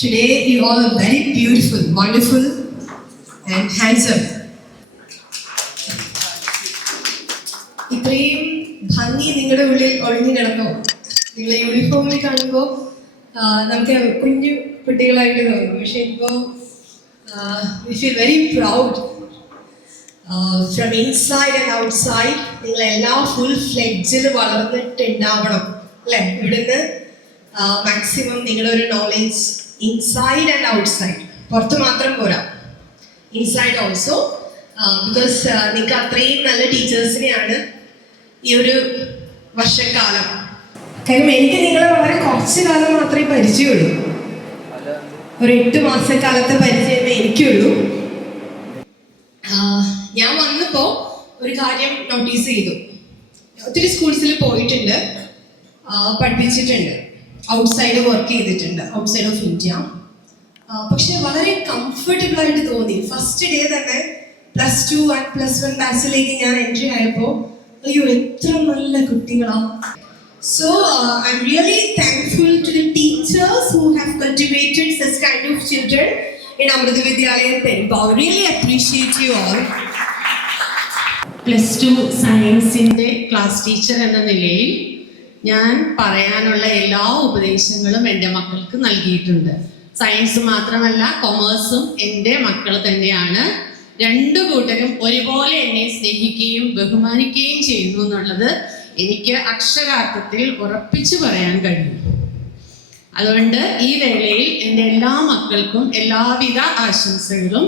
Today you all are very beautiful, wonderful and handsome. ഇത്രയും ഭംഗി നിങ്ങളുടെ ഉള്ളിൽ ഒളിഞ്ഞു കിടന്നോ? നിങ്ങളെ യൂണിഫോമിൽ കാണുമ്പോൾ നമുക്ക് കുഞ്ഞു കുട്ടികളായിട്ട് തോന്നും. പക്ഷെ ഇപ്പോൾ we feel very proud from inside and outside. നിങ്ങളെല്ലാം ഫുൾ ഫ്ലെഡ്ജിൽ വളർന്നിട്ടുണ്ടാവണം അല്ലേ? ഇവിടുന്ന് മാക്സിമം നിങ്ങളുടെ ഒരു നോളേജ് ഇൻസൈഡ് ആൻഡ് ഔട്ട്സൈഡ്, പുറത്ത് മാത്രം പോരാ, ഇൻസൈഡ് ഓൾസോ. ബിക്കോസ് നിങ്ങൾക്ക് അത്രയും നല്ല ടീച്ചേഴ്സിനെയാണ് ഈ ഒരു വർഷക്കാലം. കാര്യം എനിക്ക് നിങ്ങളെ വളരെ കുറച്ച് കാലം മാത്രമേ പരിചയമുള്ളൂ. ഒരു 8 മാസക്കാലത്തെ പരിചയമേ എനിക്കുള്ളൂ. ഞാൻ വന്നപ്പോൾ ഒരു കാര്യം നോട്ടീസ് ചെയ്തു. ഒത്തിരി സ്കൂൾസിൽ പോയിട്ടുണ്ട്, പഠിപ്പിച്ചിട്ടുണ്ട്, ഔട്ട്സൈഡ് വർക്ക് ചെയ്തിട്ടുണ്ട്, ഔട്ട്സൈഡ് ഓഫ് ഇന്ത്യ. പക്ഷെ വളരെ കംഫർട്ടബിൾ ആയിട്ട് തോന്നി. ഫസ്റ്റ് ഡേ തന്നെ +2 ആൻഡ് +1 ബാച്ചിലേക്ക് ഞാൻ എൻട്രി ആയപ്പോൾ അയ്യോ എത്ര നല്ല കുട്ടികളാണ്. So I'm really thankful to the teachers who have cultivated such kind of children in Amrita Vidyalaya Penpal. Really appreciate you all. +2 സയൻസിൻ്റെ ക്ലാസ് ടീച്ചർ എന്ന നിലയിൽ ഞാൻ പറയാനുള്ള എല്ലാ ഉപദേശങ്ങളും എൻ്റെ മക്കൾക്ക് നൽകിയിട്ടുണ്ട്. സയൻസ് മാത്രമല്ല, കൊമേഴ്സും എൻ്റെ മക്കൾ തന്നെയാണ്. 2 കൂട്ടരും ഒരുപോലെ എന്നെ സ്നേഹിക്കുകയും ബഹുമാനിക്കുകയും ചെയ്യുന്നു എന്നുള്ളത് എനിക്ക് അക്ഷരാർത്ഥത്തിൽ ഉറപ്പിച്ചു പറയാൻ കഴിയും. അതുകൊണ്ട് ഈ വേളയിൽ എൻ്റെ എല്ലാ മക്കൾക്കും എല്ലാവിധ ആശംസകളും